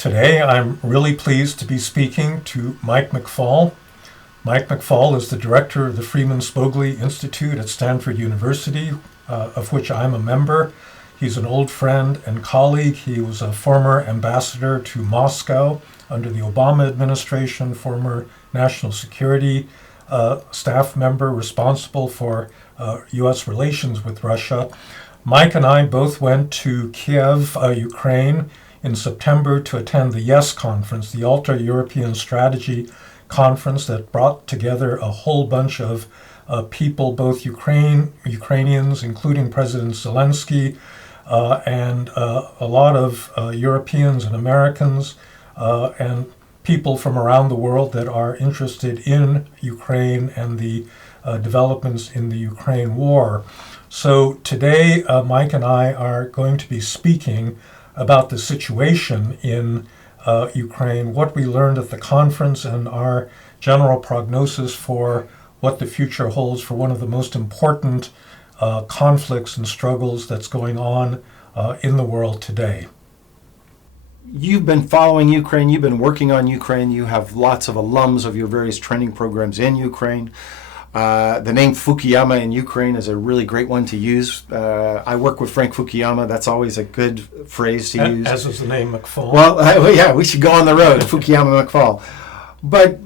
Today, I'm really pleased to be speaking to Mike McFaul. Mike McFaul is the director of the Freeman Spogli Institute at Stanford University, of which I'm a member. He's an old friend and colleague. He was a former ambassador to Moscow under the Obama administration, former national security staff member responsible for U.S. relations with Russia. Mike and I both went to Kiev, Ukraine, in September to attend the YES conference, the Alta European Strategy conference that brought together a whole bunch of people, both Ukrainians, including President Zelensky, and a lot of Europeans and Americans, and people from around the world that are interested in Ukraine and the developments in the Ukraine war. So today, Mike and I are going to be speaking about the situation in Ukraine, what we learned at the conference, and our general prognosis for what the future holds for one of the most important conflicts and struggles that's going on in the world today. You've been following Ukraine, you've been working on Ukraine, you have lots of alums of your various training programs in Ukraine. The name Fukuyama in Ukraine is a really great one to use. I work with Frank Fukuyama. That's always a good phrase to use. As is the name McFaul. Well, yeah, we should go on the road, Fukuyama McFaul. But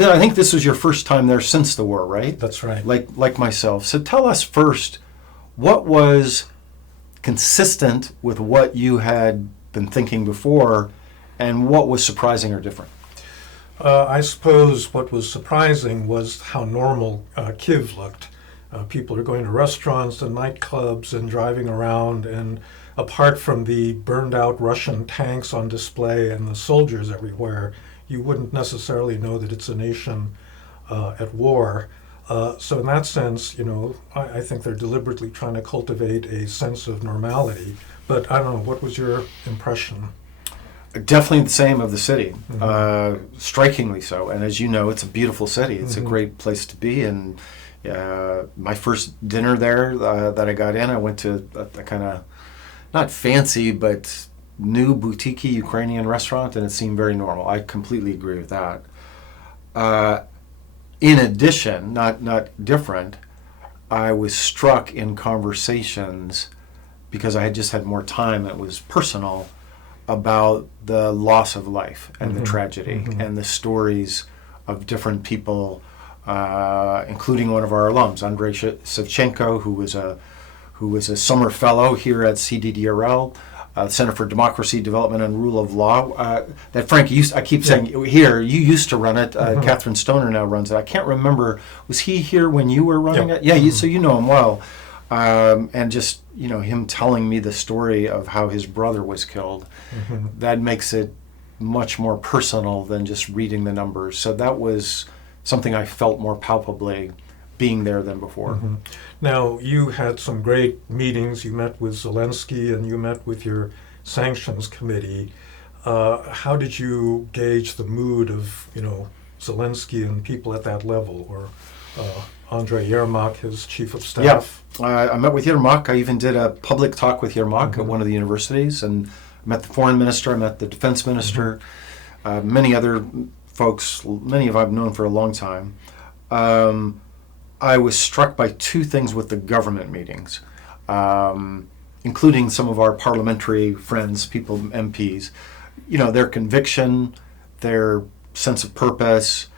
I think this was your first time there since the war, right? That's right. Like myself. So tell us first, what was consistent with what you had been thinking before, and what was surprising or different? I suppose what was surprising was how normal Kiev looked. People are going to restaurants and nightclubs and driving around, and apart from the burned out Russian tanks on display and the soldiers everywhere, you wouldn't necessarily know that it's a nation at war. So in that sense, I think they're deliberately trying to cultivate a sense of normality. But I don't know, what was your impression? Definitely the same of the city, strikingly so. And as you know, it's a beautiful city. It's a great place to be. And my first dinner there that I got in, I went to a kind of, not fancy, but new boutique Ukrainian restaurant, and it seemed very normal. I completely agree with that. In addition, not different, I was struck in conversations, because I had just had more time, it was personal, about the loss of life and the tragedy and the stories of different people, including one of our alums, Andrei Savchenko, who was a summer fellow here at CDDRL, Center for Democracy, Development, and Rule of Law. That Frank I keep saying here, you used to run it. Catherine Stoner now runs it. I can't remember. Was he here when you were running it? Yeah. So you know him well. And just him telling me the story of how his brother was killed, that makes it much more personal than just reading the numbers. So that was something I felt more palpably being there than before. Now, you had some great meetings. You met with Zelensky and you met with your sanctions committee. How did you gauge the mood of Zelensky and people at that level, or Andrei Yermak, his chief of staff? Yeah, I met with Yermak. I even did a public talk with Yermak at one of the universities, and met the foreign minister, I met the defense minister, many other folks, many of I've known for a long time. I was struck by two things with the government meetings, including some of our parliamentary friends, people, MPs. Their conviction, their sense of purpose.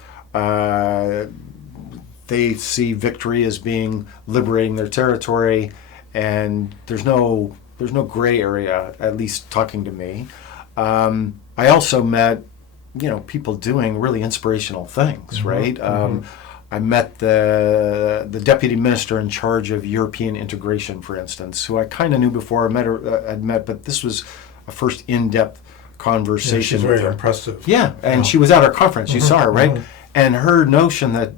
They see victory as being liberating their territory, and there's no gray area, at least talking to me. I also met, people doing really inspirational things, right? I met the deputy minister in charge of European integration, for instance, who I kind of knew before I'd met, but this was a first in-depth conversation. She's very impressive. Yeah, and she was at our conference. You saw her, right? And her notion that,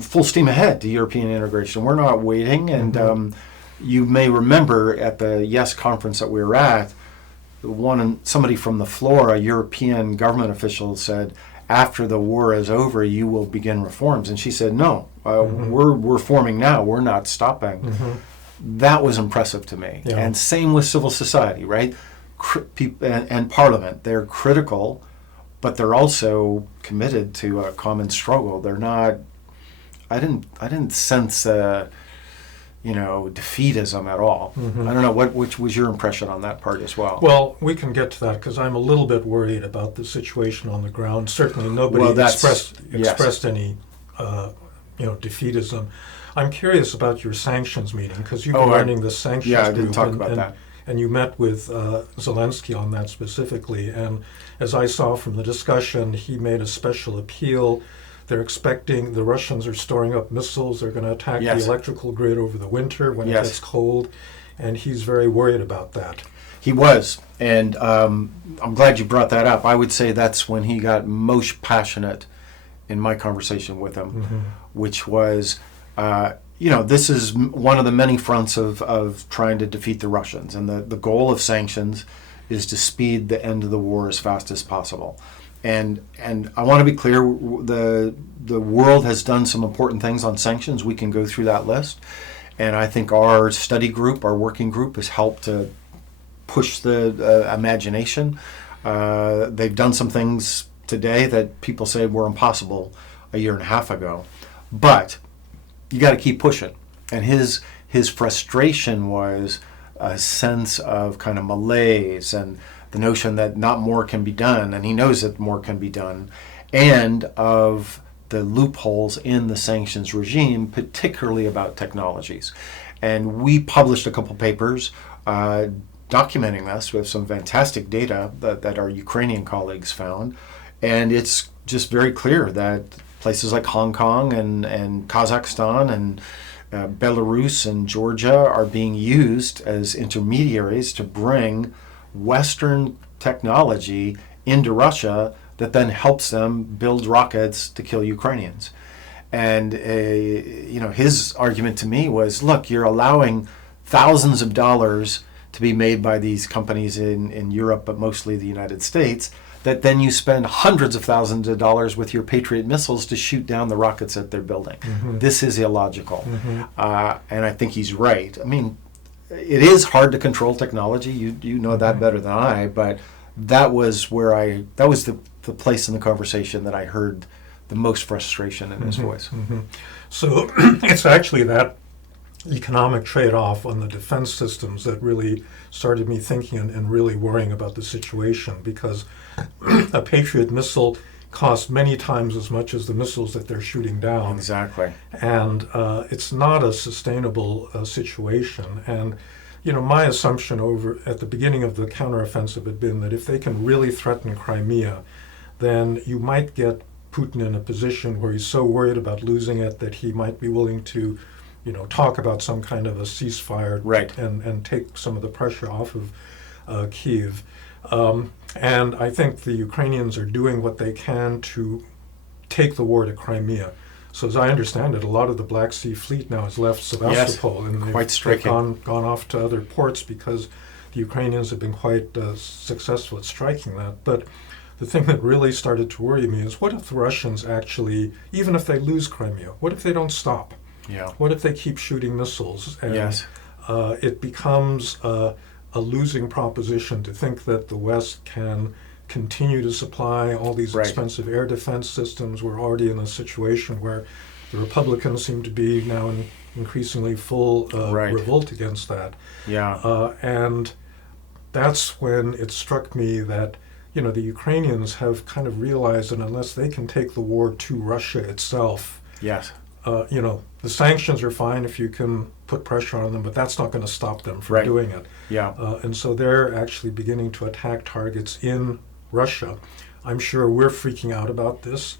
full steam ahead to European integration. We're not waiting. And you may remember at the YES conference that we were at, somebody from the floor, a European government official, said, after the war is over, you will begin reforms. And she said, no, we're reforming now. We're not stopping. That was impressive to me. Yeah. And same with civil society, right? and Parliament. They're critical, but they're also committed to a common struggle. They're not. I didn't sense defeatism at all. I don't know which was your impression on that part as well. Well, we can get to that because I'm a little bit worried about the situation on the ground. Certainly, nobody expressed any defeatism. I'm curious about your sanctions meeting because you've been running the sanctions group. I didn't talk about that. And you met with Zelensky on that specifically. And as I saw from the discussion, he made a special appeal. They're expecting, the Russians are storing up missiles. They're going to attack the electrical grid over the winter when it gets cold. And he's very worried about that. He was. And I'm glad you brought that up. I would say that's when he got most passionate in my conversation with him, which was, this is one of the many fronts of trying to defeat the Russians. And the goal of sanctions is to speed the end of the war as fast as possible. And I want to be clear, the world has done some important things on sanctions. We can go through that list. And I think our study group, our working group, has helped to push the imagination. They've done some things today that people say were impossible a year and a half ago. But you got to keep pushing. And his frustration was a sense of kind of malaise and the notion that not more can be done, and he knows that more can be done, and of the loopholes in the sanctions regime, particularly about technologies. And we published a couple papers documenting this with some fantastic data that our Ukrainian colleagues found. And it's just very clear that places like Hong Kong and Kazakhstan and Belarus and Georgia are being used as intermediaries to bring Western technology into Russia that then helps them build rockets to kill Ukrainians. And his argument to me was, look, you're allowing thousands of dollars to be made by these companies in Europe, but mostly the United States, that then you spend hundreds of thousands of dollars with your Patriot missiles to shoot down the rockets that they're building. This is illogical. And I think he's right. I mean, it is hard to control technology. You know that better than I, but that was the place in the conversation that I heard the most frustration in his voice. So it's actually that economic trade-off on the defense systems that really started me thinking and really worrying about the situation, because a Patriot missile costs many times as much as the missiles that they're shooting down. Exactly. And it's not a sustainable situation. And, my assumption at the beginning of the counteroffensive had been that if they can really threaten Crimea, then you might get Putin in a position where he's so worried about losing it that he might be willing to, talk about some kind of a ceasefire, and take some of the pressure off of Kyiv. And I think the Ukrainians are doing what they can to take the war to Crimea. So as I understand it, a lot of the Black Sea Fleet now has left Sevastopol, and they've gone off to other ports because the Ukrainians have been quite successful at striking that. But the thing that really started to worry me is, what if the Russians actually, even if they lose Crimea, what if they don't stop? Yeah. What if they keep shooting missiles? And it becomes a losing proposition to think that the West can continue to supply all these expensive air defense systems. We're already in a situation where the Republicans seem to be now in increasingly full revolt against that. And that's when it struck me that the Ukrainians have kind of realized that unless they can take the war to Russia itself, the sanctions are fine if you can put pressure on them, but that's not going to stop them from doing it. And so they're actually beginning to attack targets in Russia. I'm sure we're freaking out about this,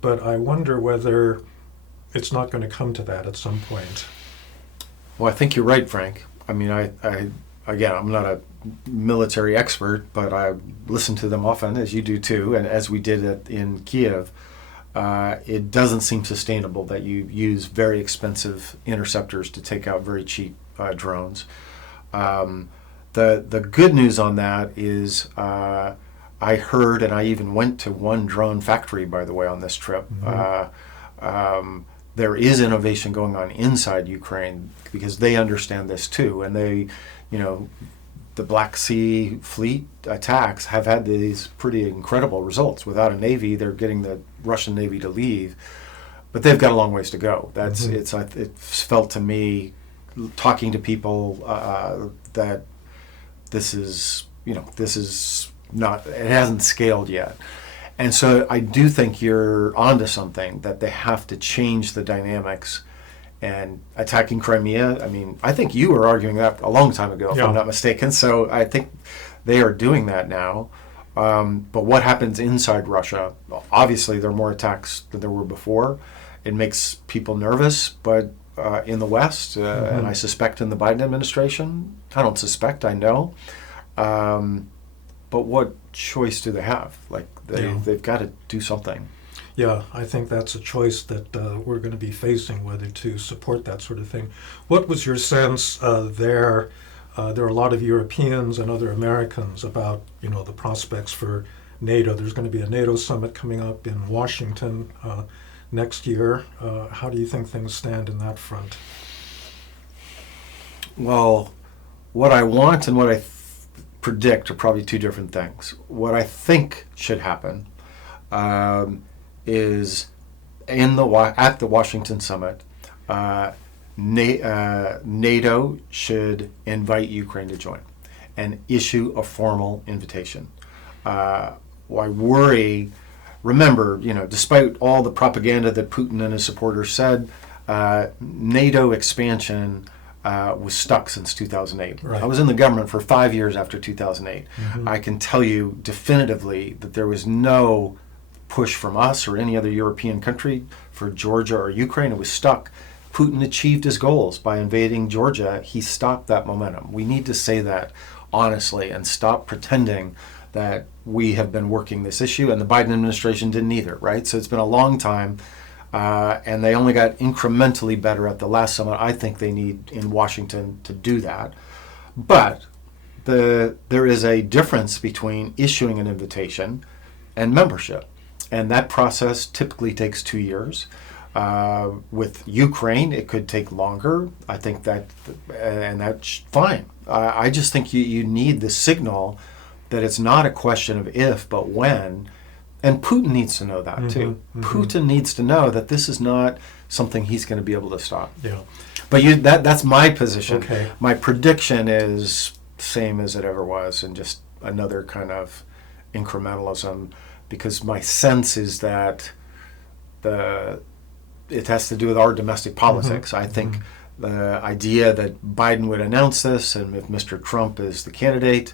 but I wonder whether it's not going to come to that at some point. Well, I think you're right, Frank. I mean, again, I'm not a military expert, but I listen to them often, as you do too, and as we did in Kiev. It doesn't seem sustainable that you use very expensive interceptors to take out very cheap drones. The good news on that is I heard, and I even went to one drone factory, by the way, on this trip. There is innovation going on inside Ukraine because they understand this too, and they, the Black Sea fleet attacks have had these pretty incredible results. Without a navy, they're getting the Russian Navy to leave, but they've got a long ways to go. It's felt to me, talking to people, that this is not, it hasn't scaled yet. And so I do think you're onto something, that they have to change the dynamics. And attacking Crimea, I mean, I think you were arguing that a long time ago, if I'm not mistaken. So I think they are doing that now. But what happens inside Russia? Obviously, there are more attacks than there were before. It makes people nervous. But in the West, and I suspect in the Biden administration, I don't suspect, I know. But what choice do they have? Like, they've got to do something. Yeah, I think that's a choice that we're going to be facing, whether to support that sort of thing. What was your sense there? There are a lot of Europeans and other Americans about, the prospects for NATO. There's going to be a NATO summit coming up in Washington next year. How do you think things stand in that front? Well, what I want and what I predict are probably two different things. What I think should happen is at the Washington summit, NATO should invite Ukraine to join and issue a formal invitation. I worry. Remember, despite all the propaganda that Putin and his supporters said, NATO expansion was stuck since 2008. Right. I was in the government for 5 years after 2008. I can tell you definitively that there was no push from us or any other European country for Georgia or Ukraine. It was stuck. Putin achieved his goals by invading Georgia. He stopped that momentum. We need to say that honestly and stop pretending that we have been working this issue, and the Biden administration didn't either, right? So it's been a long time, and they only got incrementally better at the last summit. I think they need in Washington to do that. But there is a difference between issuing an invitation and membership. And that process typically takes 2 years. With Ukraine, it could take longer. I think and that's fine. I just think you need the signal that it's not a question of if, but when. And Putin needs to know that too. Putin needs to know that this is not something he's going to be able to stop. Yeah. But that's my position. Okay. My prediction is same as it ever was, and just another kind of incrementalism. Because my sense is that it has to do with our domestic politics. I think the idea that Biden would announce this, and if Mr. Trump is the candidate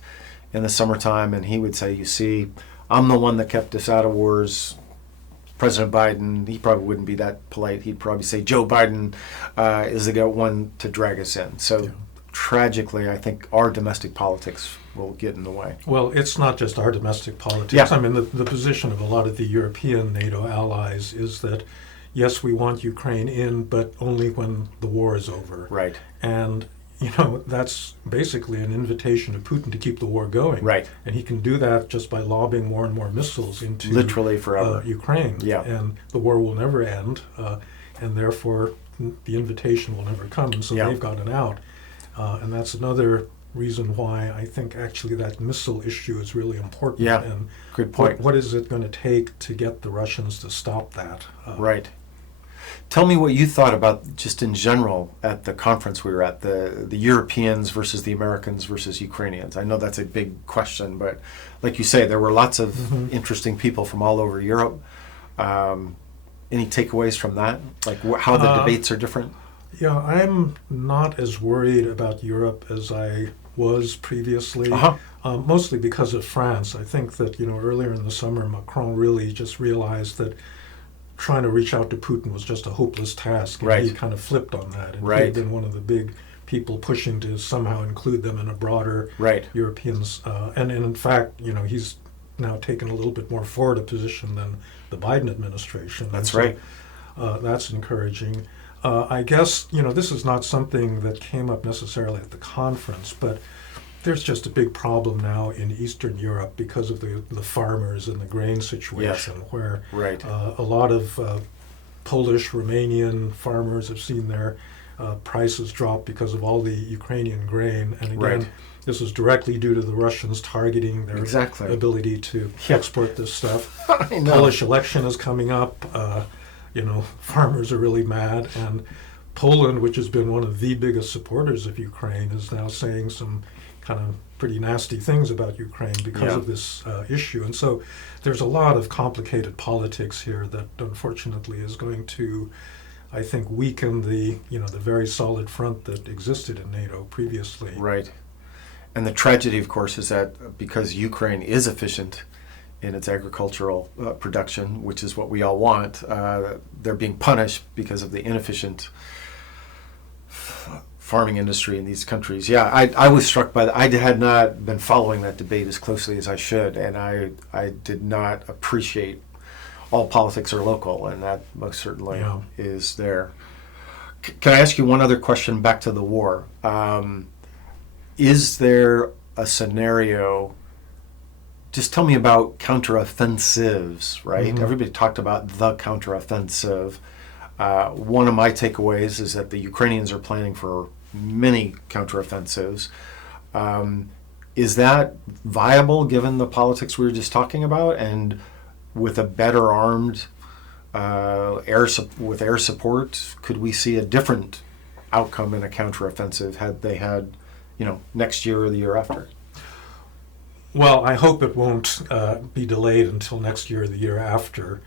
in the summertime, and he would say, you see, I'm the one that kept us out of wars. President Biden, he probably wouldn't be that polite. He'd probably say Joe Biden is the one to drag us in. So tragically, I think our domestic politics will get in the way. Well, it's not just our domestic politics. Yeah. I mean, the position of a lot of the European NATO allies is that, yes, we want Ukraine in, but only when the war is over. Right. And, that's basically an invitation to Putin to keep the war going. Right. And he can do that just by lobbing more and more missiles into literally forever Ukraine. Yeah. And the war will never end, and therefore the invitation will never come. And so they've got an out. And that's another reason why I think actually that missile issue is really important. Yeah, and good point. What is it going to take to get the Russians to stop that? Right. Tell me what you thought about, just in general, at the conference we were at, the Europeans versus the Americans versus Ukrainians. I know that's a big question, but like you say, there were lots of interesting people from all over Europe. Any takeaways from that? Like how the debates are different? Yeah, I'm not as worried about Europe as I was previously, mostly because of France. I think that, earlier in the summer, Macron really just realized that trying to reach out to Putin was just a hopeless task. And he kind of flipped on that. And he had been one of the big people pushing to somehow include them in a broader Europeans. And in fact, he's now taken a little bit more forward a position than the Biden administration. That's right. That's encouraging. I guess, this is not something that came up necessarily at the conference, but there's just a big problem now in Eastern Europe because of the farmers and the grain situation, where a lot of Polish, Romanian farmers have seen their prices drop because of all the Ukrainian grain. And again, this is directly due to the Russians targeting their Exactly. ability to export this stuff. I know. Polish election is coming up. Farmers are really mad, and Poland, which has been one of the biggest supporters of Ukraine, is now saying some kind of pretty nasty things about Ukraine because of this issue. And so there's a lot of complicated politics here that unfortunately is going to, I think, weaken the very solid front that existed in NATO previously. Right. And the tragedy, of course, is that because Ukraine is efficient in its agricultural production, which is what we all want, they're being punished because of the inefficient farming industry in these countries. Yeah, I was struck by that. I had not been following that debate as closely as I should, and I did not appreciate all politics are local, and that most certainly is there. Can I ask you one other question back to the war? Is there a scenario, just tell me about counteroffensives, right? Mm-hmm. Everybody talked about the counteroffensive. One of my takeaways is that the Ukrainians are planning for many counteroffensives. Is that viable given the politics we were just talking about? And with a better armed air support, could we see a different outcome in a counteroffensive had they had, next year or the year after? Well, I hope it won't be delayed until next year or the year after.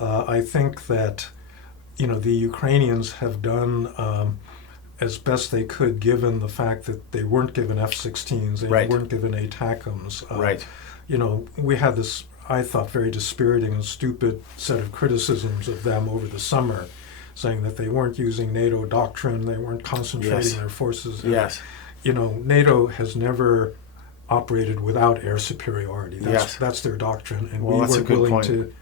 I think that the Ukrainians have done as best they could, given the fact that they weren't given F-16s, they weren't given ATACMS. Right. We had this, I thought, very dispiriting and stupid set of criticisms of them over the summer, saying that they weren't using NATO doctrine, they weren't concentrating their forces. Yes. NATO has never operated without air superiority. That's their doctrine, and we weren't willing to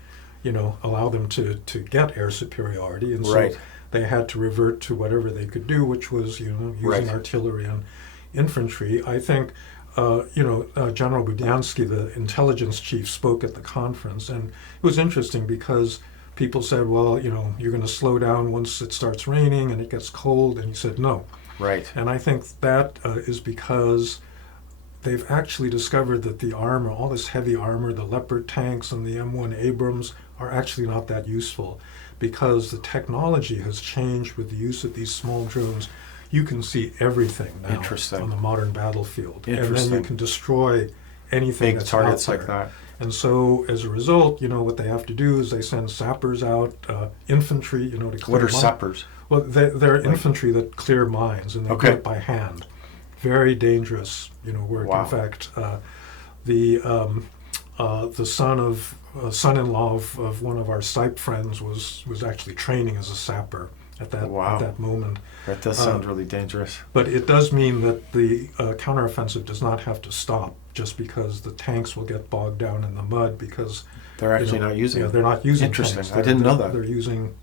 allow them to get air superiority, and so they had to revert to whatever they could do, which was using artillery and infantry. I think General Budiansky, the intelligence chief, spoke at the conference, and it was interesting because people said, well, you're going to slow down once it starts raining and it gets cold, and he said no. Right. And I think that is because they've actually discovered that the armor, all this heavy armor, the Leopard tanks and the M1 Abrams, are actually not that useful because the technology has changed with the use of these small drones. You can see everything now on the modern battlefield. And then you can destroy anything that's targets out there. like that. And so as a result, what they have to do is they send sappers out, infantry, to clear What are sappers? Well, they're infantry that clear mines, and they do it by hand. Very dangerous, work. Wow. In fact, the son-in-law of one of our SIPE friends was actually training as a sapper at that moment. That does sound really dangerous. But it does mean that the counteroffensive does not have to stop just because the tanks will get bogged down in the mud because they're actually not using. Yeah, they're not using. Interesting. Tanks. I didn't know that. They're using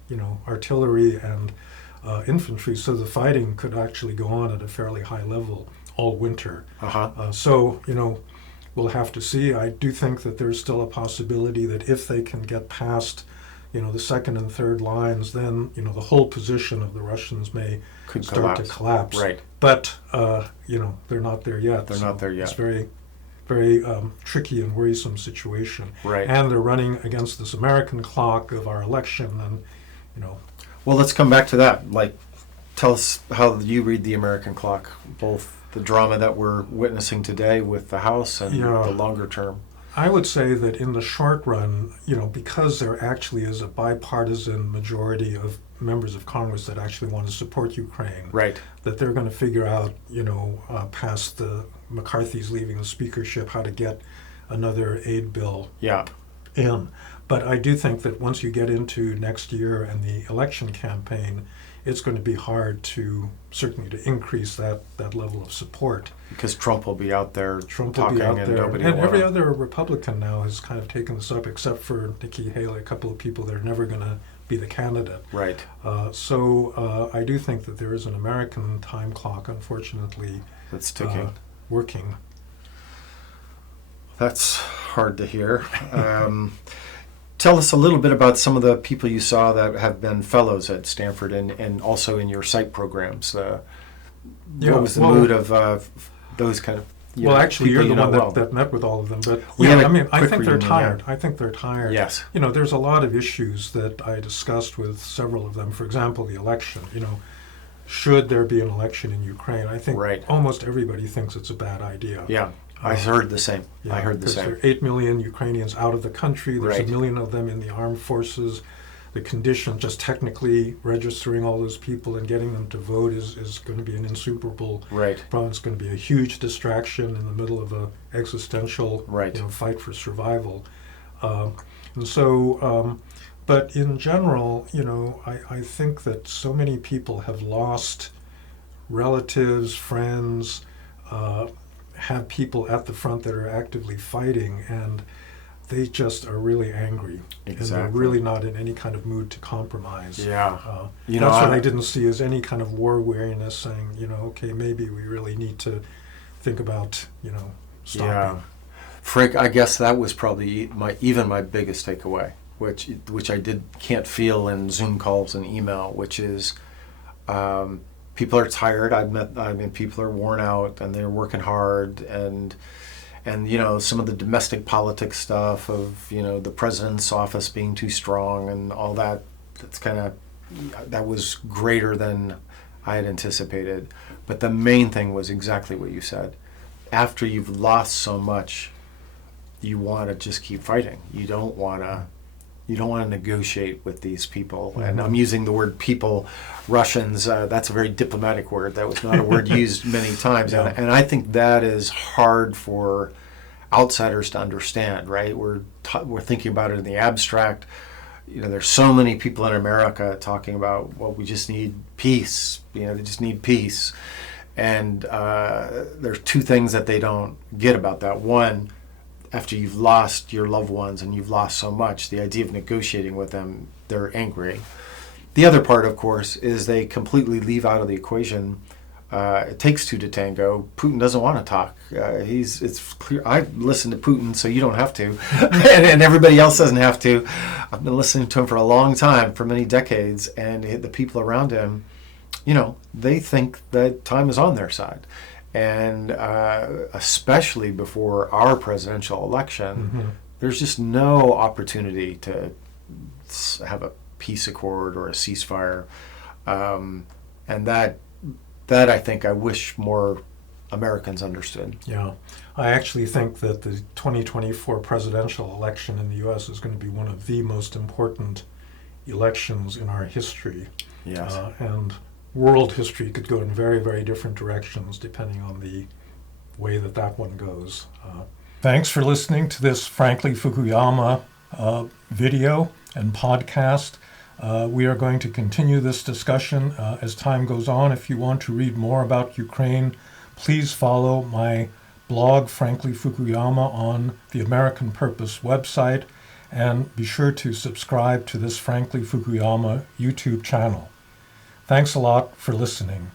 artillery and infantry, so the fighting could actually go on at a fairly high level all winter. So we'll have to see. I do think that there's still a possibility that if they can get past the second and third lines, then the whole position of the Russians could start to collapse. Right. But they're not there yet. They're not there yet. It's very, very tricky and worrisome situation. Right. And they're running against this American clock of our election, and Well, let's come back to that. Tell us how you read the American clock, both the drama that we're witnessing today with the House and the longer term. I would say that in the short run, because there actually is a bipartisan majority of members of Congress that actually want to support Ukraine, that they're going to figure out, past the McCarthy's leaving the speakership, how to get another aid bill in. But I do think that once you get into next year and the election campaign, it's going to be hard certainly to increase that level of support. Because Trump will be out there talking, and every other Republican now has kind of taken this up, except for Nikki Haley, a couple of people that are never going to be the candidate. Right. So I do think that there is an American time clock, unfortunately, that's ticking, working. That's hard to hear. Tell us a little bit about some of the people you saw that have been fellows at Stanford and also in your SIPE programs. What was the mood of those kind of you Well, know, actually, people you're the you one know well. that met with all of them. But We yeah, had a I mean, I quick think they're reunion, tired. yeah. I think they're tired. Yes. You know, there's a lot of issues that I discussed with several of them. For example, the election. You know, should there be an election in Ukraine? I think Right. almost everybody thinks it's a bad idea. Yeah, I heard the same. Yeah, I heard the because same. there are 8 million Ukrainians out of the country. There's Right. 1 million of them in the armed forces. The condition, just technically registering all those people and getting them to vote is going to be an insuperable Right. problem. It's going to be a huge distraction in the middle of a existential Right. fight for survival. And so, but in general, I think that so many people have lost relatives, friends, have people at the front that are actively fighting, and they just are really angry. And they're Exactly. really not in any kind of mood to compromise. Yeah. You know, That's what I- I didn't see as any kind of war weariness, saying, okay, maybe we really need to think about, stopping. Yeah. Frank, I guess that was probably my biggest takeaway, which I can't feel in Zoom calls and email, which is people are tired. People are worn out and they're working hard, and some of the domestic politics stuff of the president's office being too strong and all that. That was greater than I had anticipated. But the main thing was exactly what you said. After you've lost so much, you want to just keep fighting. You don't want to negotiate with these people. Mm-hmm. And I'm using the word people. Russians, that's a very diplomatic word. That was not a word used many times. Yeah. And I think that is hard for outsiders to understand, right? We're thinking about it in the abstract. There's so many people in America talking about, well, we just need peace. They just need peace. And there's two things that they don't get about that. One, after you've lost your loved ones and you've lost so much, the idea of negotiating with them, they're angry. The other part, of course, is they completely leave out of the equation. It takes two to tango. Putin doesn't want to talk. It's clear. I listen to Putin, so you don't have to, and everybody else doesn't have to. I've been listening to him for a long time, for many decades, and the people around him, they think that time is on their side. And especially before our presidential election, there's just no opportunity to have a peace accord or a ceasefire. And that I think I wish more Americans understood. Yeah. I actually think that the 2024 presidential election in the U.S. is going to be one of the most important elections in our history. Yes. And world history could go in very, very different directions depending on the way that one goes. Thanks for listening to this Frankly Fukuyama video and podcast. We are going to continue this discussion as time goes on. If you want to read more about Ukraine, please follow my blog, Frankly Fukuyama, on the American Purpose website, and be sure to subscribe to this Frankly Fukuyama YouTube channel. Thanks a lot for listening.